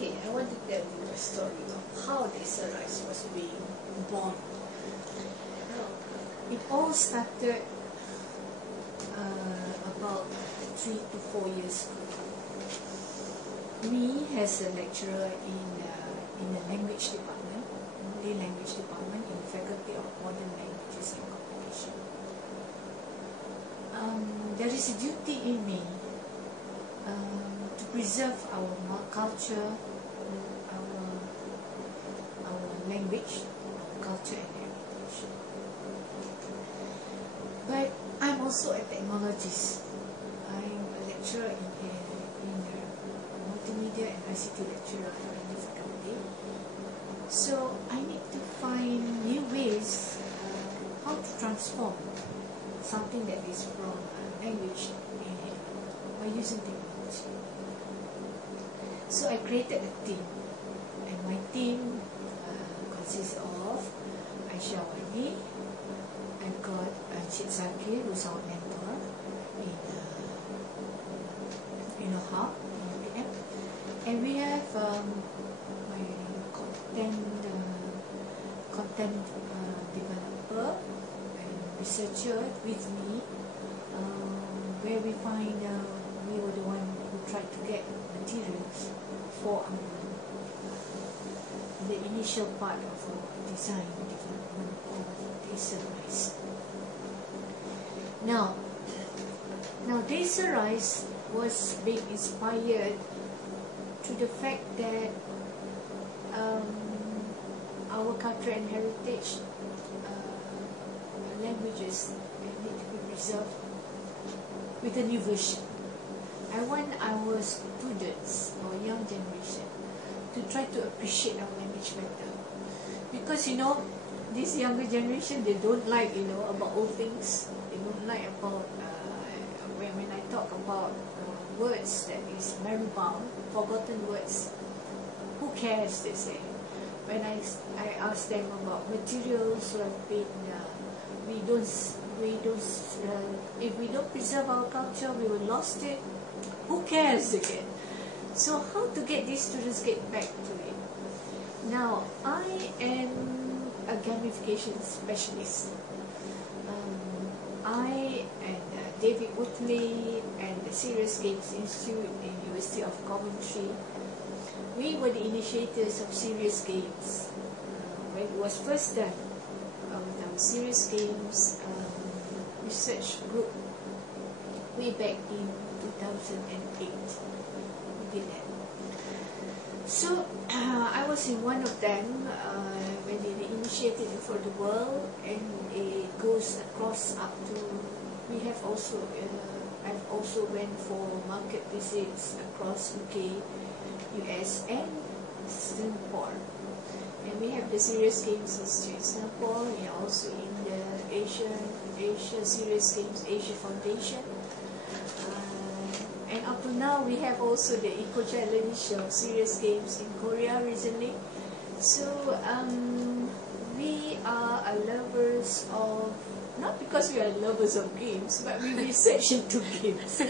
Okay, I want to tell you the story of how Desarice was being born. It all started about 3 to 4 years ago. Me, as a lecturer in the language department, Malay language department in the Faculty of Modern Languages and Communication, there is a duty in me to preserve our culture, our language, our culture and heritage. But I'm also a technologist. I'm a lecturer in multimedia and ICT lecturer in the faculty. So I need to find new ways how to transform something that is from language by using technology. So I created a team, and my team consists of Aisha Wani. I've got Encik Zakir, who's our mentor in OHA, and we have my content developer and researcher with me, where we find we were the one who tried to get materials for the initial part of our design development of Desarice. Now Desarice was being inspired to the fact that our culture and heritage languages need to be preserved with a new version. I want our students or young generation to try to appreciate our language better, because this younger generation, they don't like about old things. They don't like about when I talk about words that is memory-bound, forgotten words. Who cares, they say. When I ask them about materials who have been if we don't preserve our culture, we will lost it. Who cares again? So how to get these students get back to it? Now, I am a gamification specialist. I and David Woodley and the Serious Games Institute in University of Coventry, we were the initiators of Serious Games when it was first done with our Serious Games research group way back in 2008. We did that. So I was in one of them when they initiated it for the world, and it goes across up to. We have also I've also went for market visits across UK, US, and Singapore. And we have the Serious Games Institute in Singapore. We are also in the Asia Serious Games Asia Foundation. And up to now, we have also the Eco Challenge of Serious Games in Korea recently. So we are lovers of, not because we are lovers of games, but we research into games.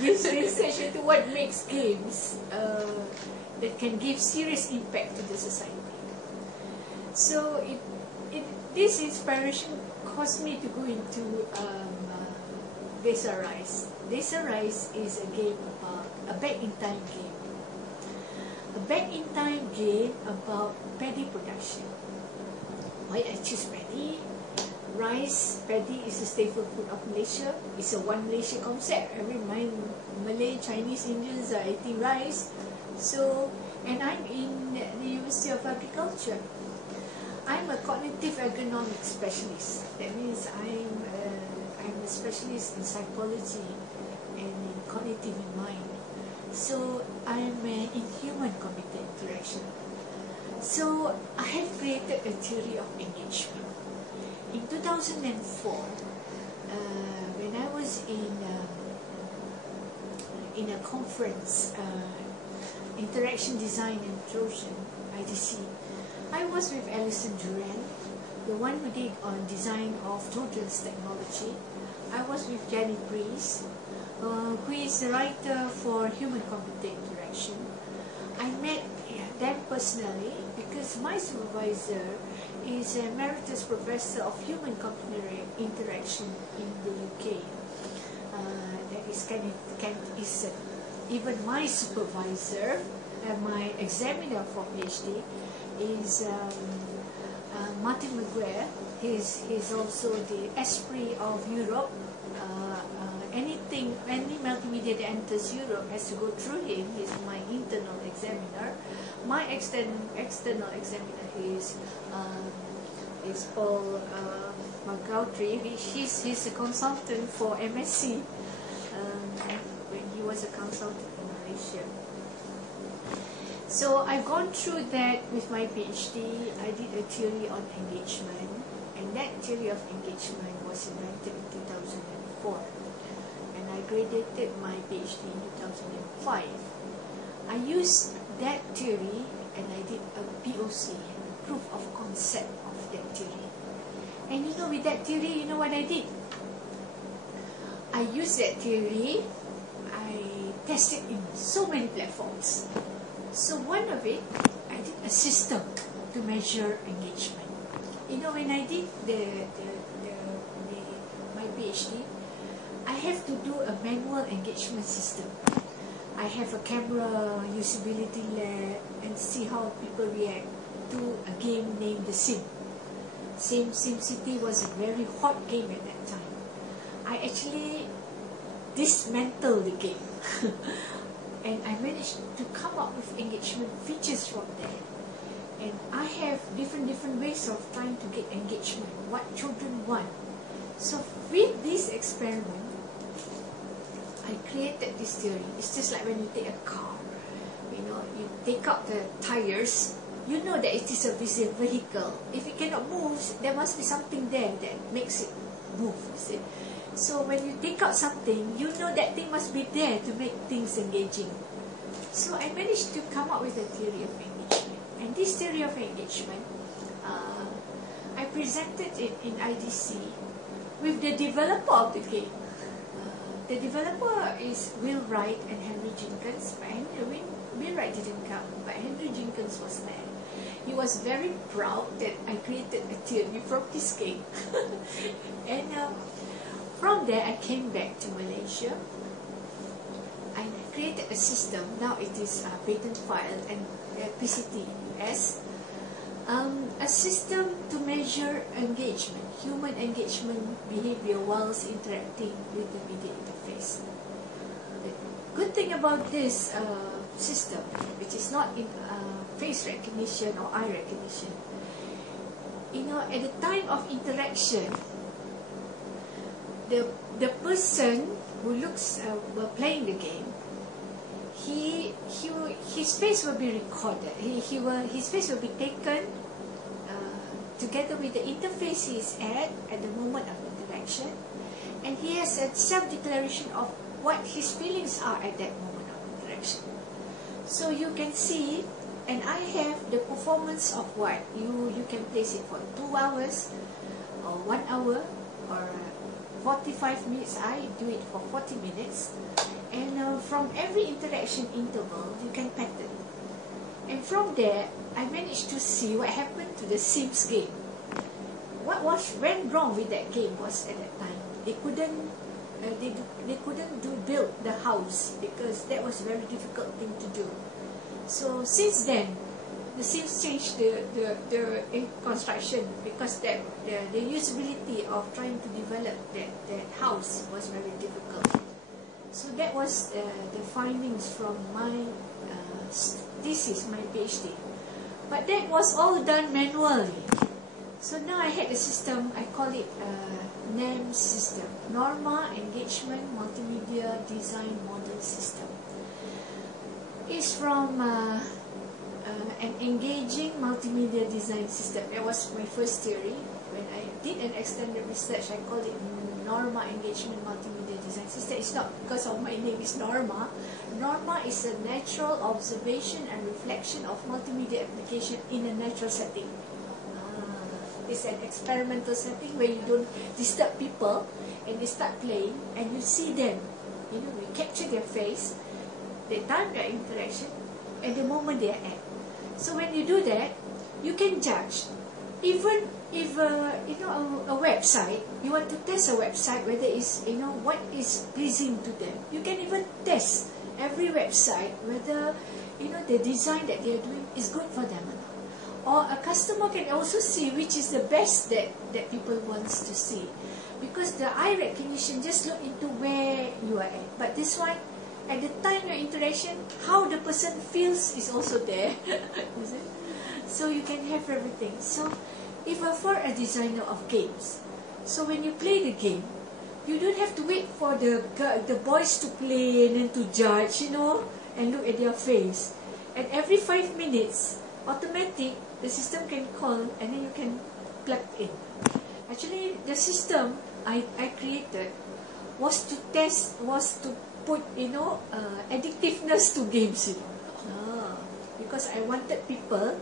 We research into what makes games that can give serious impact to the society. So this inspiration caused me to go into Desarice. Desarice is a game about a back-in-time game. A back-in-time game about paddy production. Why I choose paddy? Rice, paddy is a staple food of Malaysia. It's a one Malaysia concept. Every Malay, Chinese, Indians are eating rice. So, and I'm in the University of Agriculture. I'm a cognitive ergonomics specialist. That means I'm a specialist in psychology and in cognitive in mind. So I'm in human-computer interaction. So I have created a theory of engagement. In 2004, when I was in a conference, Interaction Design and Trojan, IDC, I was with Alison Duran, the one who did on design of Trojan's technology. I was with Jenny Priest, who is the writer for human-computer interaction. I met personally, because my supervisor is a emeritus professor of human-computer interaction in the UK. That is even my supervisor, my examiner for PhD, is Martin McGuire. He's also the esprit of Europe. Any multimedia that enters Europe has to go through him. He's my internal examiner. My external examiner is Paul McGoutry. He's a consultant for MSc when he was a consultant in Malaysia. So I've gone through that with my PhD. I did a theory on engagement, and that theory of engagement was invented in 2004. And I graduated my PhD in 2005. I used that theory and I did a POC, proof of concept of that theory. And you know, with that theory, you know what I did? I used that theory, I tested in so many platforms. So one of it, I did a system to measure engagement. You know, when I did my PhD, I have to do a manual engagement system. I have a camera usability lab and see how people react to a game named The Sim. SimCity was a very hot game at that time. I actually dismantled the game and I managed to come up with engagement features from there. And I have different ways of trying to get engagement, what children want. So with this experiment, I created this theory. It's just like when you take a car, you know, you take out the tires, you know that it is a vehicle. If it cannot move, there must be something there that makes it move, you see. So when you take out something, you know that thing must be there to make things engaging. So I managed to come up with a theory of engagement. And this theory of engagement, I presented it in IDC with the developer of the game. The developer is Will Wright and Henry Jenkins. Will Wright didn't come, but Henry Jenkins was there. He was very proud that I created a theory from this game. And from there, I came back to Malaysia. I created a system. Now it is a patent filed and PCTS. A system to measure engagement, human engagement behavior whilst interacting with the media interface. The good thing about this system, which is not in face recognition or eye recognition, you know, at the time of interaction, the person who looks playing the game, his face will be recorded. His face will be taken together with the interface he is at the moment of interaction, and he has a self-declaration of what his feelings are at that moment of interaction. So you can see, and I have the performance of what you can place it for 2 hours or 1 hour or 45 minutes. I do it for 40 minutes, and from every interaction interval you can pattern. And from there, I managed to see what happened to the Sims game. What went wrong with that game was, at that time, they couldn't build the house because that was a very difficult thing to do. So since then, the Sims changed the construction because the usability of trying to develop that house was very difficult. So that was the findings from my thesis, my PhD. But that was all done manually. So now I had a system, I call it NEM system, Norma Engagement Multimedia Design Model System. It's from an engaging multimedia design system. That was my first theory. When I did an extended research, I called it Norma Engagement Multimedia Design System. It's not because of my name is Norma. Norma is a natural observation and reflection of multimedia application in a natural setting. It's an experimental setting where you don't disturb people and they start playing and you see them. You know, we capture their face, the time their interaction, and the moment they are at. So when you do that, you can judge. Even if you know a website, you want to test a website whether it's, you know, what is pleasing to them. You can even test every website whether, you know, the design that they are doing is good for them or not. Or a customer can also see which is the best that people wants to see, because the eye recognition just look into where you are at. But this one, at the time your interaction, how the person feels is also there. Is it? So you can have everything. So if for a designer of games, so when you play the game, you don't have to wait for the boys to play and then to judge, you know, and look at their face. And every 5 minutes, automatic, the system can call and then you can plug in. Actually, the system I created was to test, was to put, you know, addictiveness to games, you know. Because I wanted people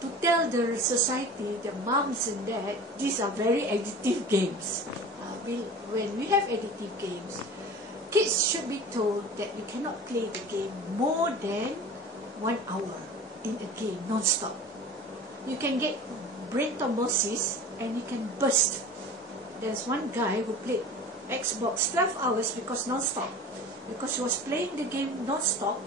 to tell the society, the moms and dad, these are very addictive games. When we have addictive games, kids should be told that you cannot play the game more than 1 hour in a game, non-stop. You can get brain thrombosis and you can burst. There's one guy who played Xbox 12 hours because non-stop, because he was playing the game non-stop,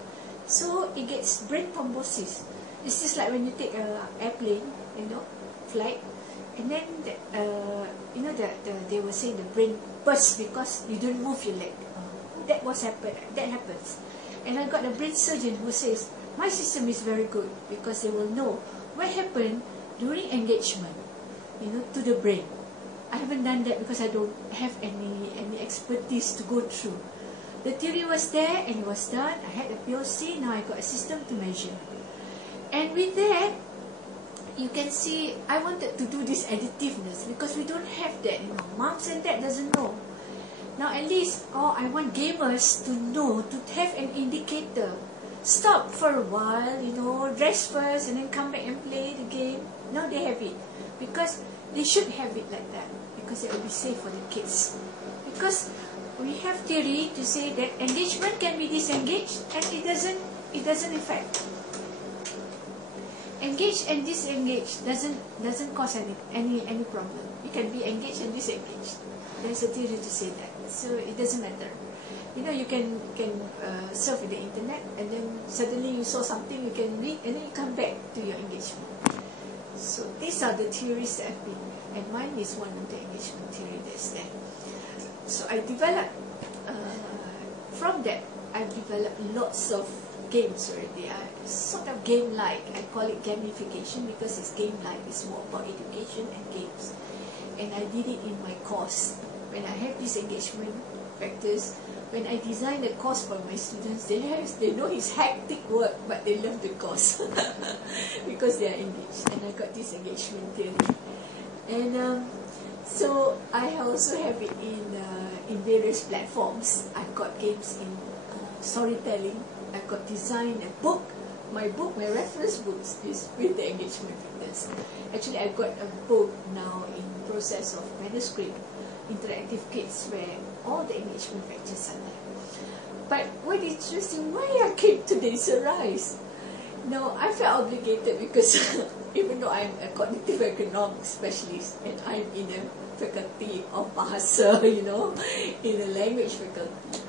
so it gets brain thrombosis. It's just like when you take an airplane, you know, flight, and then you know, they were saying the brain bursts because you don't move your leg. That happens. And I got a brain surgeon who says my system is very good because they will know what happened during engagement, you know, to the brain. I haven't done that because I don't have any expertise to go through. The theory was there and it was done. I had a POC, now I got a system to measure. And with that, you can see I wanted to do this additiveness because we don't have that, you know. Moms and dad doesn't know. Now at least, I want gamers to know, to have an indicator. Stop for a while, you know, rest first and then come back and play the game. Now they have it. Because they should have it like that. Because it will be safe for the kids. Because we have theory to say that engagement can be disengaged and it doesn't affect. Engaged and disengaged doesn't cause any problem. You can be engaged and disengaged. There's a theory to say that. So it doesn't matter. You know, you can surf in the internet and then suddenly you saw something you can read and then you come back to your engagement. So these are the theories that I've been, and mine is one of the engagement theory that's there. So I developed, from that, I've developed lots of games already. Sort of game-like. I call it gamification because it's game-like. It's more about education and games. And I did it in my course. When I have these engagement factors, when I design a course for my students, they know it's hectic work, but they love the course because they are engaged. And I got this engagement theory. And so I also have it in various platforms. I've got games in storytelling. I've got designed a book. My reference books is with the engagement factors. Actually, I've got a book now in process of manuscript, interactive kits, where all the engagement factors are there. But what is interesting, why I came to Desarice? No, I felt obligated because even though I'm a cognitive economics specialist and I'm in a faculty of Bahasa, you know, in the language faculty,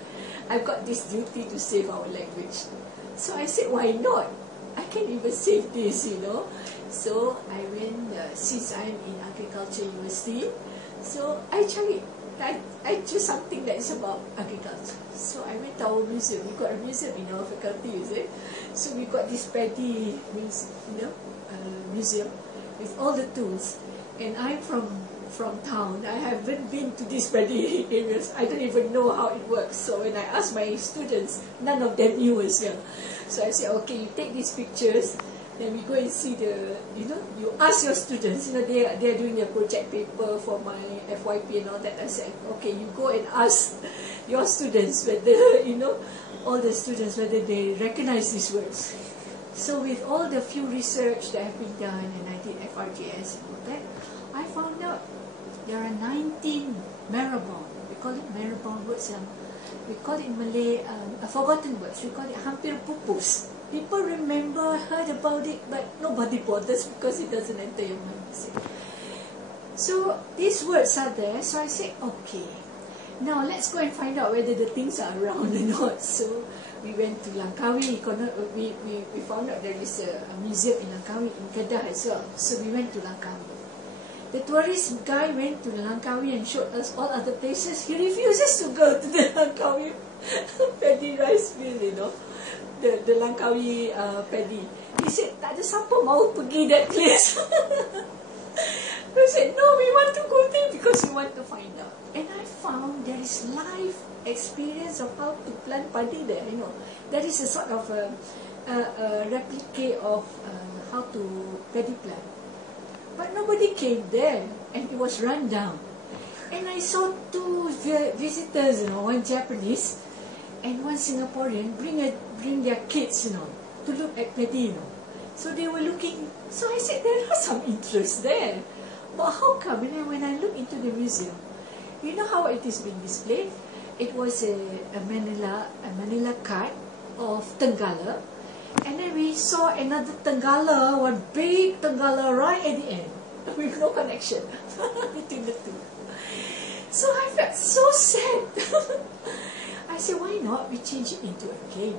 I've got this duty to save our language. So I said, why not? I can even save this, you know. So I went, since I'm in agriculture university, so I tried. I choose something that is about agriculture. So I went to our museum. We got a museum in our faculty, is it? So we got this paddy museum with all the tools. And I'm from town. I haven't been to these paddy areas. I don't even know how it works. So when I asked my students, none of them knew as well. So I said, okay, you take these pictures. Then we go and see you ask your students, they are doing their project paper for my FYP and all that. I said, okay, you go and ask your students whether, all the students, whether they recognize these words. So with all the few research that have been done, and I did FRGS and all that, I found out there are 19 Marabon. We call it Marabon words. We call it in Malay, forgotten words. We call it hampir pupus. People remember, heard about it, but nobody bothers because it doesn't enter your mind. So these words are there, so I said, okay, now let's go and find out whether the things are around or not. So we went to Langkawi. We found out there is a museum in Langkawi, in Kedah as well. So we went to Langkawi. The tourist guy went to Langkawi and showed us all other places. He refuses to go to the Langkawi paddy rice mill, you know, the Langkawi paddy. He said, tak ada siapa mau pergi that place. I said, no, we want to go there because we want to find out. And I found there is live experience of how to plant paddy there, you know. That is a sort of a replica of how to paddy plant. But nobody came there, and it was run down. And I saw two visitors, you know, one Japanese and one Singaporean bring their kids, you know, to look at paddy, you know. So they were looking. So I said, there was some interest there. But how come? And then when I look into the museum, you know how it is being displayed? It was a Manila card of Tenggala, and then we saw another Tenggala, one big Tenggala right at the end, with no connection between the two. So I felt so sad. I said, why not we change it into a game?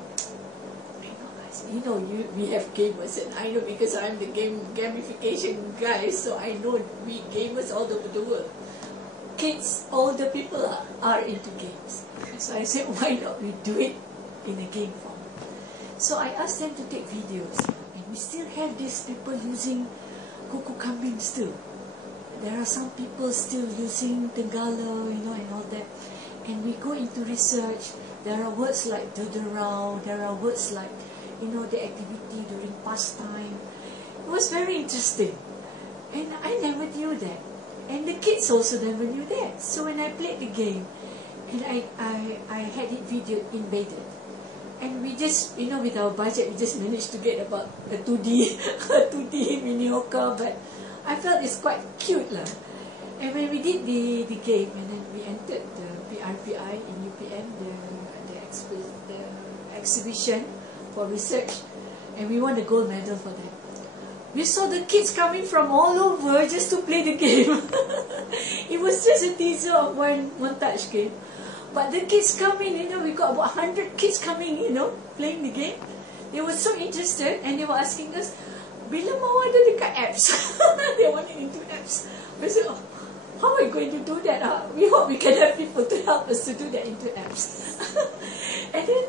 You know, we have gamers, and I know because I'm the gamification guy, so I know we gamers all over the world. Kids, older people are into games. So I said, why not we do it in a game form? So I asked them to take videos, and we still have these people using kuku kambing still. There are some people still using Tenggala, you know, and all that. And we go into research. There are words like dodarau, there are words like, you know, the activity during pastime. It was very interesting. And I never knew that. And the kids also never knew that. So when I played the game, and I had it video embedded. And we just, you know, with our budget, we just managed to get about a 2D miniature, but I felt it's quite cute lah. And when we did the game, and then we entered the PRPI in UPM, the exhibition for research, and we won the gold medal for that. We saw the kids coming from all over just to play the game. It was just a teaser of one montage game, but the kids coming, you know, we got about 100 kids coming, you know, playing the game. They were so interested, and they were asking us, bila mau ada dekat apps? They wanted into apps. We said, oh, how are we going to do that? We hope we can have people to help us to do that into apps. And then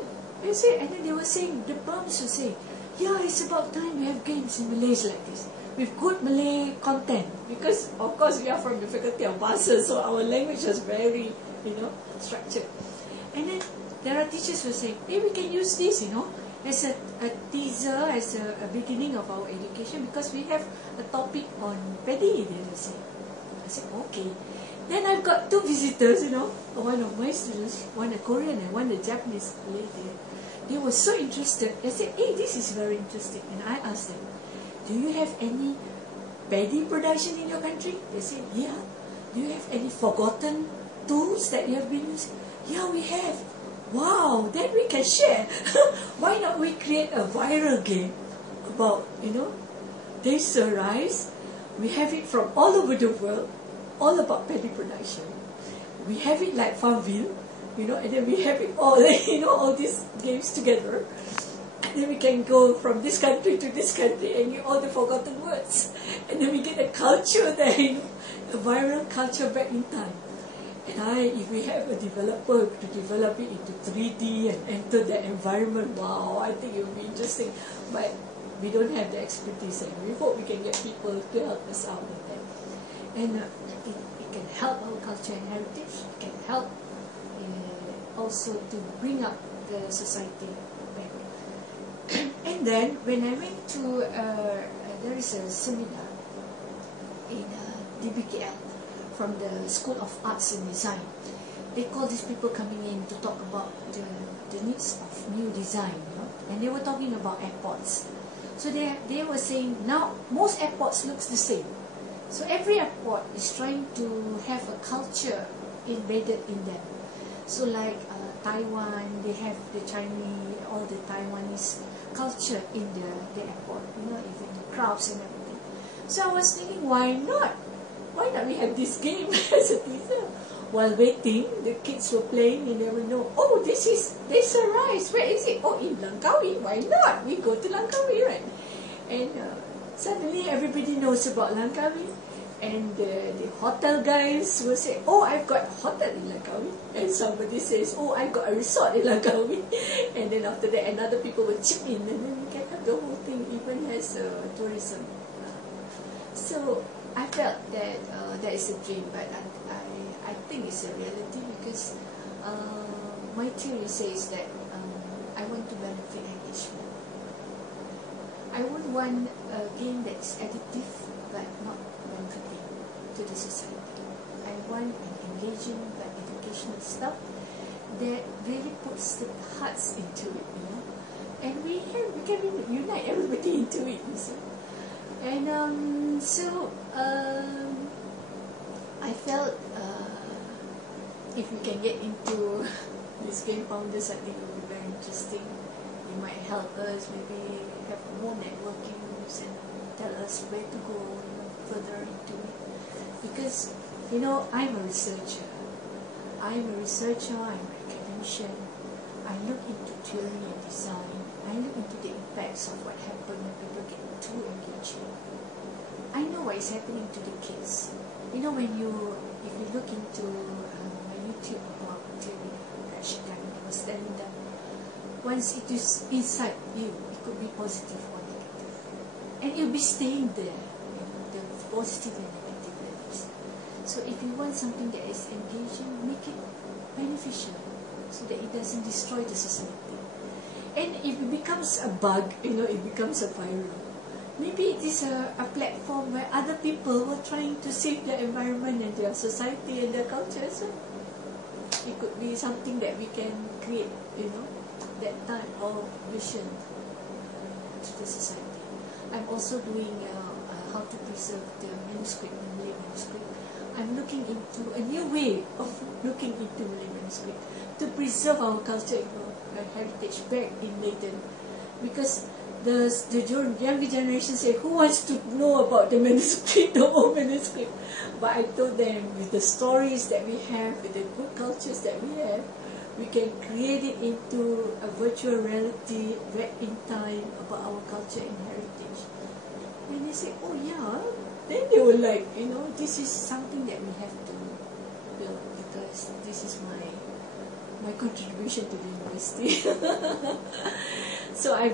they were saying, the moms were saying, yeah, it's about time we have games in Malaysia like this, with good Malay content. Because, of course, we are from the Faculty of Bahasa, so our language is very, you know, structured. And then there are teachers who are saying, hey, we can use this, you know, as a teaser, as a beginning of our education, because we have a topic on paddy, they will say. I said, okay. Then I've got two visitors, you know, one of my students, one a Korean and one a Japanese lady. They were so interested. They said, hey, this is very interesting. And I asked them, do you have any paddy production in your country? They said, yeah. Do you have any forgotten tools that you have been using? Yeah, we have. Wow, then we can share. Why not we create a viral game about, you know, Desarice. We have it from all over the world, all about paddy production. We have it like Farmville, you know, and then we have it all, you know, all these games together. And then we can go from this country to this country and get all the forgotten words. And then we get a culture there, you know, a viral culture back in time. And if we have a developer to develop it into 3D and enter that environment, wow, I think it would be interesting. But we don't have the expertise, and we hope we can get people to help us out with that. And it can help our culture and heritage. It can help also to bring up the society back. And then when I went to, there is a seminar in DBKL from the School of Arts and Design. They call these people coming in to talk about the needs of new design, you know? And they were talking about airports. So they were saying now most airports looks the same. So every airport is trying to have a culture embedded in them. So like Taiwan, they have the Chinese, all the Taiwanese culture in the airport, even the crowds and everything. So I was thinking, why not? Why not we have this game as a teaser? While waiting, the kids were playing, you never know. Oh, this is Desarice. Where is it? Oh, in Langkawi. Why not? We go to Langkawi, right? And suddenly everybody knows about Langkawi. And the hotel guys will say, oh, I've got a hotel in Langkawi. And somebody says, oh, I've got a resort in Langkawi. And then after that, another people will chip in. And then we can have the whole thing, even as tourism. So I felt that that is a dream, but I think it's a reality, because my theory says that I want to benefit engagement. I wouldn't want a game that's addictive but not benefiting to the society. I want an engaging but educational stuff that really puts the hearts into it, and we can unite everybody into it, you see. And so I felt if we can get into this game founders, I think it will be very interesting. It might help us maybe have more networking and tell us where to go further into it. Because, I'm a researcher. I'm an academician. I look into theory and design. I look into the impacts of what happens when people get too engaged. I know what is happening to the kids. If you look into my YouTube about theory, I was telling them, once it is inside you, it could be positive or negative. And you'll be staying there, the positive and negative values. So if you want something that is engaging, make it beneficial so that it doesn't destroy the society. And if it becomes a bug, it becomes a viral, maybe it is a platform where other people were trying to save their environment and their society and their culture as well. It could be something that we can create, that type of vision to the society. I'm also doing how to preserve the manuscript, the Malay manuscript. I'm looking into a new way of looking into Malay manuscript to preserve our culture, heritage back in Malayton, because the younger generation say, who wants to know about the manuscript, the old manuscript? But I told them, with the stories that we have, with the good cultures that we have, we can create it into a virtual reality back in time about our culture and heritage. And they say, oh yeah, then they were like, this is something that we have to build, because this is my contribution to the university. So I